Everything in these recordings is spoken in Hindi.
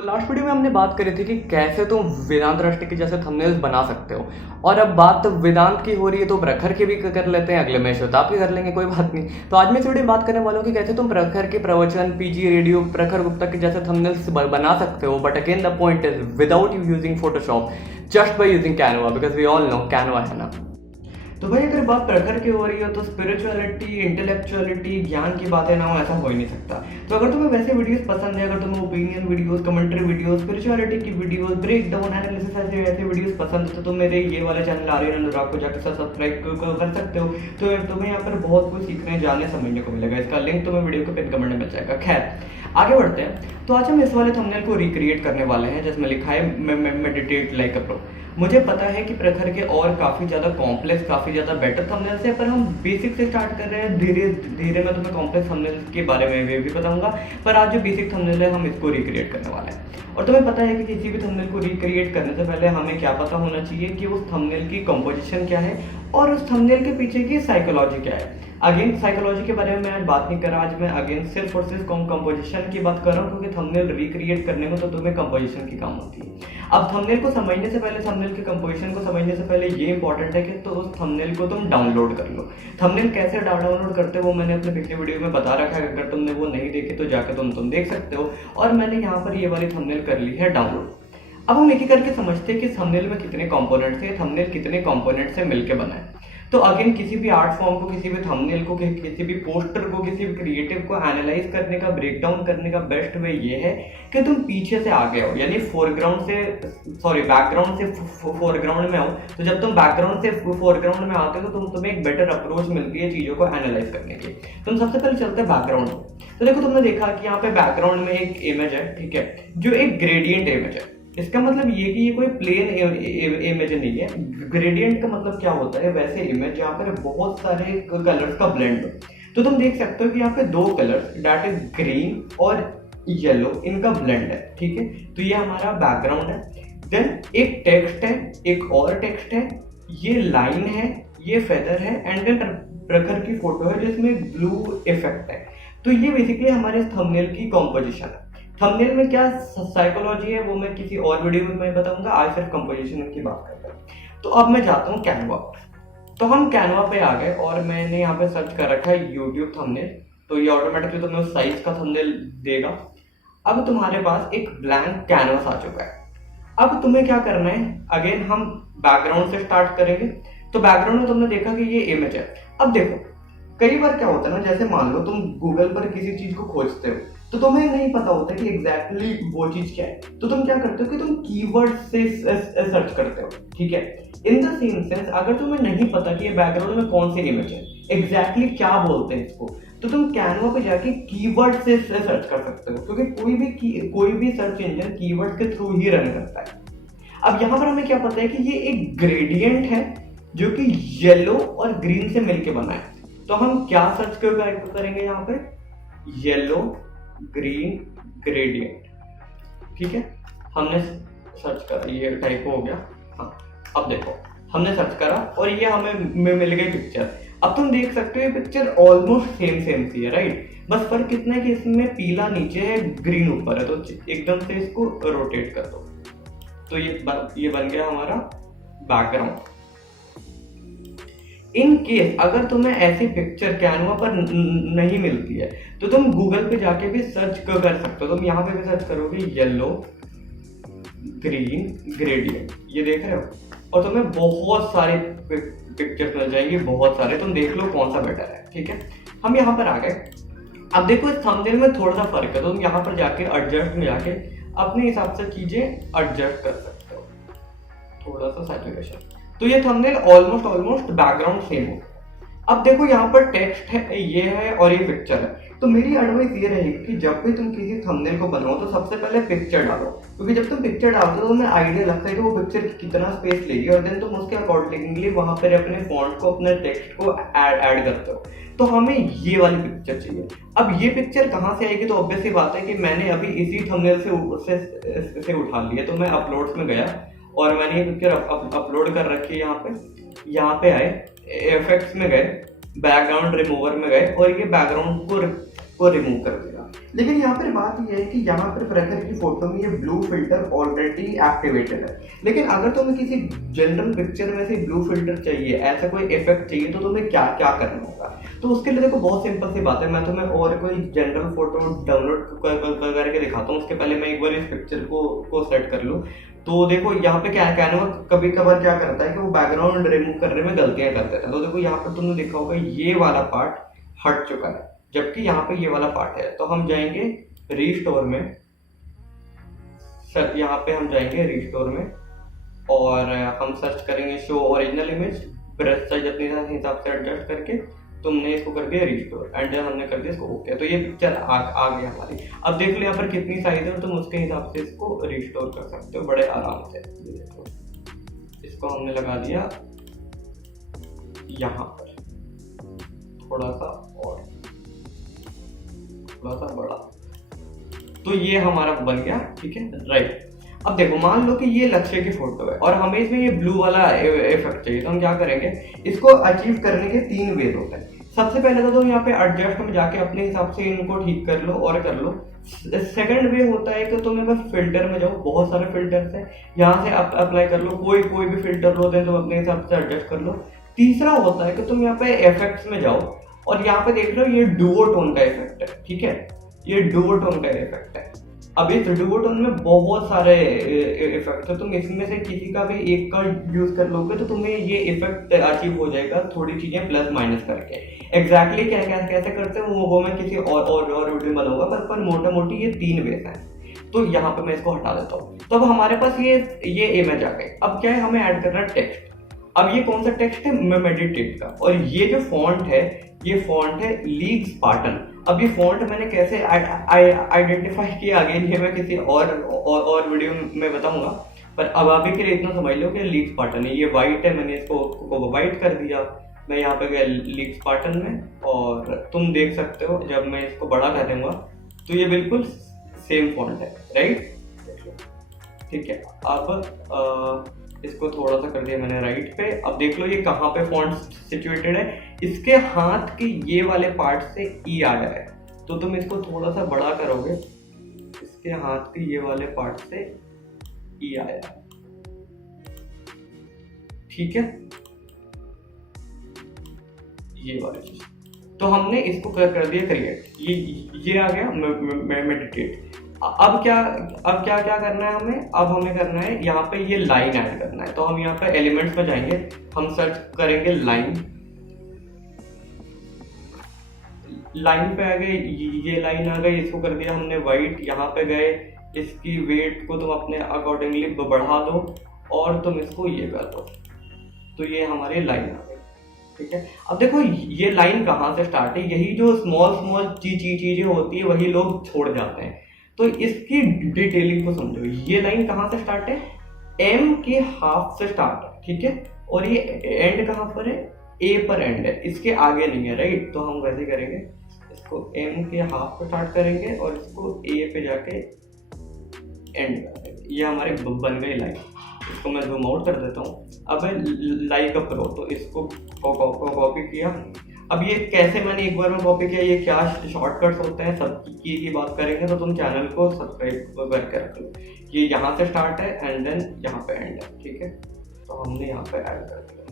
तो लास्ट वीडियो में हमने बात करी थी कि कैसे तुम वेदांत रष्टि के जैसे थंबनेल्स बना सकते हो। और अब बात वेदांत की हो रही है तो प्रखर की भी कर लेते हैं, अगले में शताब की कर लेंगे, कोई बात नहीं। तो आज मैं इस वीडियो में बात करने वाला हूँ कि कैसे तुम प्रखर के प्रवचन, पीजी रेडियो, प्रखर गुप्ता के जैसे थंबनेल्स बना सकते हो। But again the point is without you using Photoshop, just by using Canva, because we all know Canva है ना। तो भाई अगर बात प्रखर की हो रही हो तो स्पिरिचुअलिटी, इंटेलेक्चुअलिटी, ज्ञान की बातें ना हो ऐसा हो ही नहीं सकता। तो अगर तुम्हें वैसे वीडियोस पसंद है, अगर तुम्हें opinion videos, commentary videos, spirituality की वीडियोस, ब्रेक डाउन एनालिसिस ऐसे वीडियोस पसंद है तो तुम मेरे ये वाले चैनल आर्यन अनुराग को जाकर सब्सक्राइब कर सकते हो। तो तुम्हें यहाँ पर बहुत कुछ सीखने, जानने, समझने को मिलेगा। इसका लिंक तुम्हें वीडियो के पिन कमेंट में मिल जाएगा। खैर आगे बढ़ते हैं। तो आज हम इस वाले थंबनेल को रिक्रिएट करने वाले हैं जिसमें लिखा है मेडिटेट लाइक अ प्रो। मुझे पता है कि प्रखर के और काफ़ी ज़्यादा कॉम्प्लेक्स, काफ़ी ज़्यादा बेटर थंबनेल्स है, पर हम बेसिक से स्टार्ट कर रहे हैं। धीरे धीरे मैं तुम्हें कॉम्प्लेक्स थंबनेल्स के बारे में भी बताऊंगा, पर आज जो बेसिक थंबनेल है हम इसको रिक्रिएट करने वाले हैं। और तुम्हें पता है कि किसी भी थंबनेल को रिक्रिएट करने से पहले हमें क्या पता होना चाहिए कि उस थंबनेल की कंपोजिशन क्या है और उस थंबनेल के पीछे की साइकोलॉजी क्या है। अगेन साइकोलॉजी के बारे में मैं आज बात नहीं कर रहा, आज मैं अगेन सिर्फ और सिर्फ कंपोजिशन की बात कर रहा हूँ, क्योंकि थंबनेल रिक्रिएट करने में तो तुम्हें कंपोजिशन की काम होती है। अब थंबनेल को समझने से पहले, थंबनेल के कंपोजिशन को समझने से पहले ये इंपॉर्टेंट है कि तो उस थंबनेल को तुम डाउनलोड कर लो। थंबनेल कैसे डाउनलोड करते हो वो मैंने अपने पिछले वीडियो में बता रखा है, अगर तुमने वो नहीं देखी तो जाकर तुम देख सकते हो। और मैंने यहाँ पर ये वाली थंबनेल कर ली है डाउनलोड। अब हम एक एक करके समझते हैं कि थंबनेल में कितने कंपोनेंट्स हैं, थंबनेल कितने कंपोनेंट से मिलकर बना है। तो अगेन किसी भी आर्ट फॉर्म को, किसी भी थंबनेल को, किसी भी पोस्टर को, किसी भी क्रिएटिव को एनालाइज करने का, ब्रेक डाउन करने का बेस्ट वे ये है कि तुम पीछे से आगे आओ, यानी बैकग्राउंड से फोरग्राउंड में आओ। तो जब तुम बैकग्राउंड से फोरग्राउंड में आते हो तो तुम्हें एक बेटर अप्रोच मिलती है चीजों को एनालाइज करने की। तुम सबसे पहले चलते हैं बैकग्राउंड में। तो देखो तुमने देखा कि यहाँ पे बैकग्राउंड में एक इमेज है, ठीक है, जो एक ग्रेडियंट इमेज है। इसका मतलब ये कि ये कोई प्लेन इमेज नहीं है। ग्रेडियंट का मतलब क्या होता है, वैसे इमेज जहाँ पर बहुत सारे कलर्स का ब्लेंड हो। तो तुम देख सकते हो कि यहाँ पे दो कलर्स, दैट इज ग्रीन और येलो, इनका ब्लेंड है, ठीक है। तो ये हमारा बैकग्राउंड है। देन एक टेक्स्ट है, एक और टेक्स्ट है, ये लाइन है, ये फेदर है, एंड देन प्रखर की फोटो है जिसमें ब्लू इफेक्ट है। तो ये बेसिकली हमारे थंबनेल की कॉम्पोजिशन है। थंबनेल में क्या साइकोलॉजी है वो मैं किसी और वीडियो में मैं बताऊंगा, आज सिर्फ कंपोजिशन की बात करते हैं। तो अब मैं जाता हूँ कैनवा। तो हम कैनवा पे आ गए और मैंने यहाँ पे सर्च कर रखा है यूट्यूब थंबनेल। तो ये ऑटोमेटिकली तुम्हें उस साइज का थंबनेल देगा। अब तुम्हारे पास एक ब्लैंक कैनवास आ चुका है। अब तुम्हें क्या करना है, अगेन हम बैकग्राउंड से स्टार्ट करेंगे। तो बैकग्राउंड में तुमने देखा कि ये इमेज है। अब देखो कई बार क्या होता है ना, जैसे मान लो तुम गूगल पर किसी चीज को खोजते हो तो तुम्हें नहीं पता होता कि एग्जैक्टली वो चीज क्या है। तो तुम क्या करते हो कि तुम कीवर्ड से सर्च करते हो, ठीक है। इन द सेम सेंस अगर तुम्हें नहीं पता कि ये बैकग्राउंड में कौन सी इमेज है, एग्जैक्टली क्या बोलते हैं इसको, तो तुम कैनवा पे जाके कीवर्ड से सर्च कर सकते हो, क्योंकि कोई भी सर्च इंजन कीवर्ड के थ्रू ही रन करता है। अब यहाँ पर हमें क्या पता है कि ये एक ग्रेडियंट है जो कि येलो और ग्रीन से मिलके बना है। तो हम क्या सर्च करेंगे यहाँ पे, येलो ग्रीन ग्रेडियंट, ठीक है। हमने सर्च करा, ये टाइप हो गया। हाँ अब देखो हमने सर्च करा और ये हमें मिल गई पिक्चर। अब तुम देख सकते हो ये पिक्चर ऑलमोस्ट सेम सी है, राइट। बस फर्क कितना है कि इसमें पीला नीचे है, ग्रीन ऊपर है। तो एकदम से इसको रोटेट कर दो तो ये बन गया हमारा बैकग्राउंड। इन केस अगर तुम्हें ऐसी पिक्चर कैनवा पर नहीं मिलती है तो तुम गूगल पे जाके भी सर्च कर सकते हो। तुम यहाँ पे भी सर्च करोगे येलो ग्रीन ग्रेडियंट, ये देख रहे हो, और तुम्हें बहुत सारे पिक्चर्स मिल जाएंगे, बहुत सारे। तुम देख लो कौन सा बेटर है, ठीक है। हम यहाँ पर आ गए। अब देखो इस थंबनेल में थोड़ा सा फर्क है, तो तुम यहाँ पर जाके एडजस्ट में जाके अपने हिसाब से चीजें एडजस्ट कर सकते हो, थोड़ा सा सैचुरेशन। तो ये थंबनेल ऑलमोस्ट बैकग्राउंड सेम हो। अब देखो यहाँ पर टेक्स्ट है, ये है और ये पिक्चर है। तो मेरी एडवाइस ये रहेगी कि जब भी तुम किसी थंबनेल को बनाओ तो सबसे पहले पिक्चर डालो, क्योंकि जब तुम पिक्चर डालते हो तो तुम्हें आइडिया लगता है कि वो पिक्चर कितना स्पेस लेगी, और देन तुम उसके अकॉर्डिंगली वहां पर अपने फॉन्ट को, अपने टेक्स्ट को ऐड करते हो। तो हमें ये वाली पिक्चर चाहिए। अब ये पिक्चर कहाँ से आएगी, तो ऑब्वियस सी बात है कि मैंने अभी इसी थंबनेल से उठा लिया। तो मैं अपलोड्स में गया और मैंने ये पिक्चर अपलोड कर रखी है। यहाँ पे आए, इफेक्ट्स में गए, बैकग्राउंड रिमूवर में गए और ये बैकग्राउंड को रिमूव कर दिया। लेकिन यहाँ पर बात ये है कि यहाँ पर प्रखर की फोटो में ये ब्लू फिल्टर ऑलरेडी एक्टिवेटेड है। लेकिन अगर तुम्हें किसी जनरल पिक्चर में से ब्लू फिल्टर चाहिए, ऐसा कोई इफेक्ट चाहिए, तो तुम्हें क्या क्या करना होगा? तो उसके लिए देखो बहुत सिंपल सी बात है, मैं तुम्हें और कोई जनरल फोटो डाउनलोड करके दिखाता हूँ। उसके पहले मैं एक बार इस पिक्चर को सेट कर लूँ। तो देखो यहाँ पे क्या कैनवा कभी कभार क्या करता है कि वो बैकग्राउंड रिमूव करने में गलतियां कर देता है। तो देखो यहाँ पे तुमने देखा होगा ये वाला पार्ट हट चुका है, जबकि यहाँ पे ये वाला पार्ट है। तो हम जाएंगे रीस्टोर में, सर यहाँ पे हम जाएंगे रीस्टोर में और हम सर्च करेंगे show original image, brush size अपने हिसाब से एडजस्ट करके तुमने इसको कर दिया रीस्टोर एंड हमने कर दिया इसको ओके। तो ये पिक्चर आ गई हमारी। अब देख लो यहाँ पर कितनी साइज है, तुम उसके हिसाब से इसको रीस्टोर कर सकते हो बड़े आराम से। ये देखो इसको हमने लगा दिया यहाँ पर थोड़ा सा और थोड़ा सा बड़ा, तो ये हमारा बन गया, ठीक है राइट। अब देखो मान लो कि ये लक्ष्य की फोटो है और हमें इसमें ये ब्लू वाला इफेक्ट चाहिए, तो हम क्या करेंगे, इसको अचीव करने के 3 वे होते हैं। सबसे पहले तो तुम यहाँ पे एडजस्ट में जाके अपने हिसाब से इनको ठीक कर लो और कर लो। सेकंड वे होता है कि तुम्हें बस फिल्टर में जाओ, बहुत सारे फिल्टर्स हैं, यहाँ से अप्लाई कर लो, कोई भी फिल्टर होते हैं तुम अपने हिसाब से एडजस्ट कर लो। तीसरा होता है कि तुम यहाँ पे इफेक्ट्स में जाओ और यहाँ पे देख रहे हो ये डुओ टोन का इफेक्ट है, ठीक है, ये डुओ टोन का इफेक्ट है। अब इस डुओ टोन में बहुत सारे इफेक्ट है, तुम इसमें से किसी का भी एक का यूज कर लोगे तो तुम्हें ये इफेक्ट अचीव हो जाएगा, थोड़ी चीजें प्लस माइनस करके। एग्जैक्टली क्या कैसे करते हैं वो मैं किसी और वीडियो में बनाऊंगा, पर मोटा मोटी ये 3 वेज हैं। तो यहाँ पे मैं इसको हटा देता हूँ। तो अब हमारे पास ये इमेज आ गई। अब क्या है, हमें ऐड करना है टेक्स्ट। अब ये कौन सा टेक्स्ट है, मेडिटेट का, और ये जो फॉन्ट है ये फॉन्ट है लीग स्पार्टन। अब ये फॉन्ट मैंने कैसे आइडेंटिफाई किया आगे नहीं मैं किसी और वीडियो में बताऊंगा, पर अब अभी के लिए इतना समझ लो कि लीग स्पार्टन है। ये वाइट है, मैंने इसको वाइट कर दिया। मैं यहाँ पे गया लीग स्पार्टन में और तुम देख सकते हो जब मैं इसको बड़ा कर दूंगा तो ये बिल्कुल सेम फॉन्ट है, राइट, ठीक है। अब इसको थोड़ा सा कर दिया मैंने राइट पे। अब देख लो ये कहाँ पे फॉन्ट सिचुएटेड है, इसके हाथ के ये वाले पार्ट से ई आया है। तो तुम इसको थोड़ा सा बड़ा करोगे, इसके हाथ के ये वाले पार्ट से ई आया है, ठीक है, ये वाली चीज। तो हमने इसको कर दिया क्रिएट, ये आ गया मेडिटेट। अब क्या करना है हमें, अब हमें करना है यहाँ पे ये लाइन ऐड करना है। तो हम यहाँ पे एलिमेंट्स में जाएंगे, हम सर्च करेंगे लाइन पे आ गए, ये लाइन आ गई, इसको कर दिया हमने वाइट। यहाँ पे गए, इसकी वेट को तुम अपने अकॉर्डिंगली बढ़ा दो और तुम इसको ये कर दो, तो ये हमारी लाइन आ गई, ठीक है। अब देखो ये लाइन कहाँ से स्टार्ट है, यही जो स्मॉल चीजें होती है वही लोग छोड़ जाते हैं। तो इसकी डिटेलिंग को समझो, ये लाइन कहाँ से स्टार्ट है, एम के हाफ से स्टार्ट है, ठीक है, और ये एंड कहाँ पर है, ए पर एंड है, इसके आगे नहीं है, राइट। तो हम वैसे करेंगे, इसको एम के हाफ पे स्टार्ट करेंगे और इसको ए पे जाके एंड करेंगे। ये हमारे बन गई लाइन। इसको मैं जूम आउट कर देता हूँ। अब लाइक अ प्रो, तो इसको कॉपी किया। अब ये कैसे मैंने एक बार में कॉपी किया, ये क्या शॉर्टकट्स होते हैं सब की बात करेंगे, तो तुम चैनल को सब्सक्राइब करके रख लो। ये यहाँ से स्टार्ट है एंड देन यहाँ पे एंड है, ठीक है। तो हमने यहाँ पे ऐड कर दिया,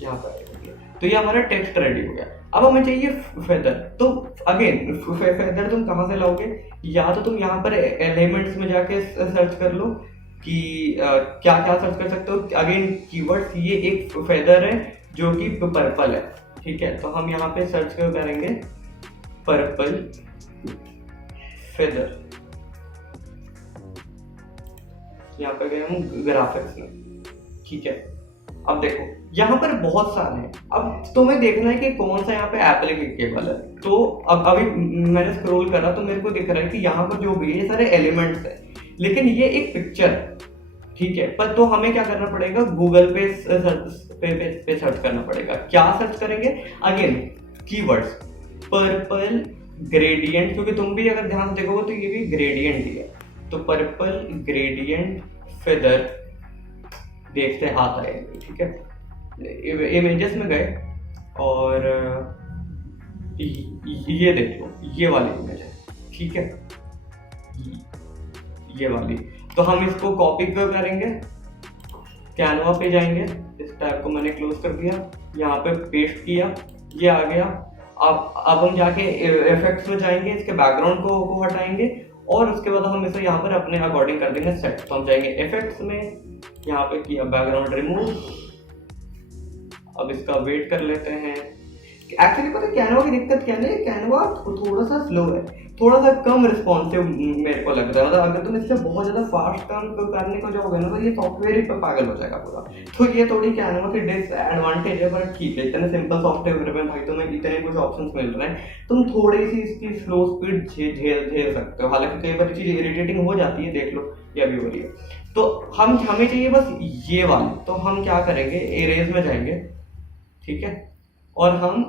यहाँ पे ऐड कर दिया, तो ये हमारा टेक्स्ट रेडी हो गया। अब हमें चाहिए फेदर। तो अगेन फेदर तुम कहाँ से लाओगे, या तो तुम यहाँ पर एलिमेंट्स में जाके सर्च कर लो कि क्या क्या सर्च कर सकते हो। अगेन कीवर्ड्स, ये एक फेदर है जो कि पर्पल है, ठीक है। तो हम यहाँ पे सर्च करेंगे पर्पल फेदर, यहाँ पे गए हम ग्राफिक्स में, ठीक है। अब देखो यहाँ पर बहुत सारे हैं, अब तुम्हें देखना है कि कौन सा यहाँ पे एप्लीकेबल है। तो अब अभी मैंने स्क्रॉल करा तो मेरे को दिख रहा है कि यहाँ पर जो भी है ये सारे एलिमेंट्स है, लेकिन ये एक पिक्चर है, ठीक है। पर तो हमें क्या करना पड़ेगा, गूगल पे सर्च करना पड़ेगा। क्या सर्च करेंगे, अगेन कीवर्ड्स पर्पल ग्रेडियंट, क्योंकि तुम भी अगर ध्यान से देखोगे तो ये भी ग्रेडियंट ही है। तो पर्पल ग्रेडियंट फेदर देखते हाथ आएंगे, ठीक है। इमेजेस में गए और ये देख लो, ये वाली इमेज है, ठीक है, ये वाली। तो हम इसको कॉपी करेंगे, कैनवा पे जाएंगे, इस टैब को मैंने क्लोज कर दिया, यहाँ पे पेस्ट किया, ये आ गया। अब हम जाके इफेक्ट्स में जाएंगे, इसके बैकग्राउंड को हटाएंगे और उसके बाद हम इसे यहाँ पर अपने अकॉर्डिंग कर देंगे सेट। तो हम जाएंगे इफेक्ट्स में, यहाँ पे किया बैकग्राउंड रिमूव। अब इसका वेट कर लेते हैं। एक्चुअली पता है कैनवा की दिक्कत क्या है, कैनवा थोड़ा सा स्लो है, थोड़ा सा कम रिस्पॉन्सिव मेरे को लगता है। मतलब अगर तुम इससे बहुत ज्यादा फास्ट काम करने को जाओगे ना तो ये सॉफ्टवेयर ही पे पागल हो जाएगा पूरा। तो ये थोड़ी कैनवा की डिसएडवांटेज है, पर ठीक है, इतने सिंपल सॉफ्टवेयर में भाई तुम्हें इतने कुछ ऑप्शंस मिल रहे हैं, तुम थोड़ी सी इसकी स्लो स्पीड झेल सकते हो। हालांकि कई बार चीज इरिटेटिंग हो जाती है, देख लो ये अभी हो रही है। तो हमें चाहिए बस ये वाली। तो हम क्या करेंगे, इरेज में जाएंगे, ठीक है, और हम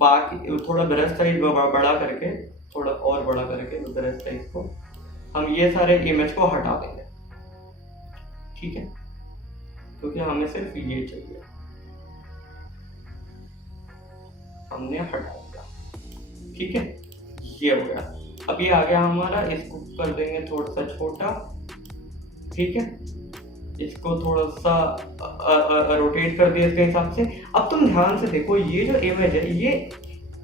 बाकी थोड़ा ब्रश साइज बड़ा करके, थोड़ा और बड़ा करके ब्रश साइज को हम ये सारे इमेज को हटा देंगे, ठीक है, क्योंकि हमें सिर्फ ये चाहिए। हमने हटा दिया, ठीक है, ये हो गया। अब ये आ गया हमारा, इसको कर देंगे थोड़ा सा छोटा, ठीक है, इसको थोड़ा सा रोटेट कर दिया इसके हिसाब से। अब तुम ध्यान से देखो, ये जो इमेज है ये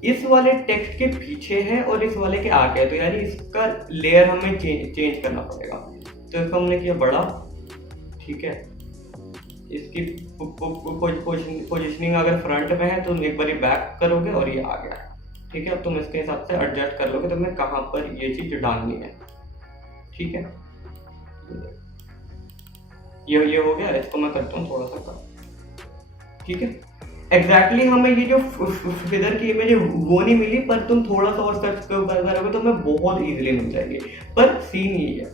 इस वाले टेक्स्ट के पीछे है और इस वाले के आगे है, तो यानी इसका लेयर हमें चेंज करना पड़ेगा। तो इसको हमने किया बड़ा, ठीक है, इसकी पोजिशनिंग अगर फ्रंट में है तो तुम एक बार बैक करोगे और ये आ गया, ठीक है। अब तुम इसके हिसाब से एडजस्ट कर लोगे तुम्हें कहाँ पर ये चीज डालनी है, ठीक है। ये हो गया, इसको मैं करता हूँ थोड़ा सा कम, ठीक है। एग्जैक्टली हमें ये जो फिदर की इमेज है वो नहीं मिली, पर तुम थोड़ा सा और सर्च करोगे तो हमें बहुत इजीली मिल जाएगी। पर सीन ये है,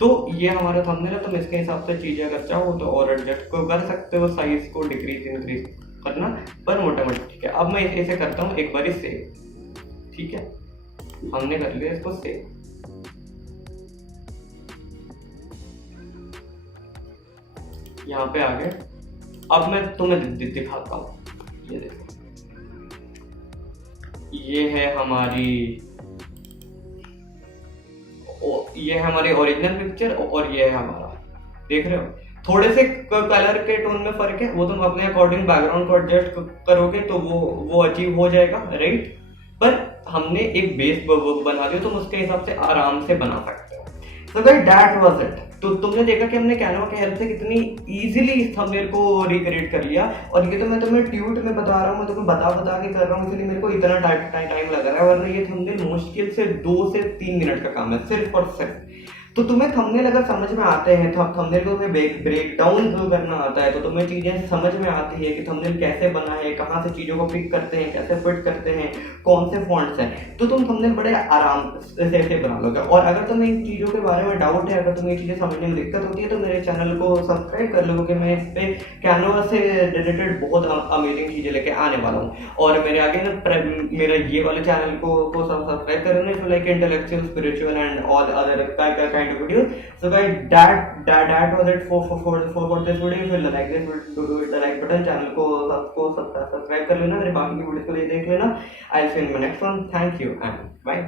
तो ये हमारा थंबनेल है, तुम इसके हिसाब से चीजें अगर चाहो तो और एडजस्ट कर सकते हो, साइज को डिक्रीज इंक्रीज करना, पर मोटा मोटा ठीक है। अब मैं इसे करता हूँ एक बार सेव, ठीक है, हमने कर लिया इसको सेव। यहाँ पे आ गए। अब मैं तुम्हें दिखाता हूँ, ये देखो, ये है हमारी ओरिजिनल पिक्चर और ये है हमारा, देख रहे हो, थोड़े से कलर के टोन में फर्क है, वो तुम अपने अकॉर्डिंग बैकग्राउंड को एडजस्ट करोगे तो वो अचीव हो जाएगा, राइट। पर हमने एक बेस बना दिया, तुम उसके हिसाब से आराम से बना सकते हो। So guys, that was it. तो तुमने देखा कि हमने कैनवा की हेल्प से कितनी इजीली इस थंबनेल को रिक्रिएट कर लिया। और ये तो मैं तुम्हें ट्यूट में बता रहा हूँ, मैं तुम्हें बता के कर रहा हूँ, इसलिए मेरे को इतना टाइम लग रहा है, वरना ये थंबनेल मुश्किल से 2 से 3 मिनट का काम है, सिर्फ और सिर्फ। तो तुम्हें थंबनेल अगर समझ में आते हैं, थंबनेल को तुम्हें ब्रेक डाउन करना आता है, तो तुम्हें चीजें समझ में आती है कि थंबनेल कैसे बना है, कहाँ से चीजों को पिक करते हैं, कैसे फिट करते हैं, कौन से फॉन्ट्स हैं, तो तुम थंबनेल बड़े आराम से बना लोगे। और अगर तुम्हें इन चीजों के बारे में डाउट है, अगर तुम्हें ये चीजें समझने में दिक्कत होती है, तो मेरे चैनल को सब्सक्राइब कर लो, क्योंकि मैं इस पे कैनवा से रिलेटेड बहुत अमेजिंग चीजें लेके आने वाला हूँ। और मेरे आगे ना मेरा ये वाले चैनल को सब्सक्राइब कर लेना, like intellectual, spiritual and all other kind of videos. So guys, that was it for this video. If you like this video, do hit the like button, channel को सब्सक्राइब कर लेना, मेरे बाकी की वीडियोस को देख लेना। I'll see you in my next one. Thank you and bye.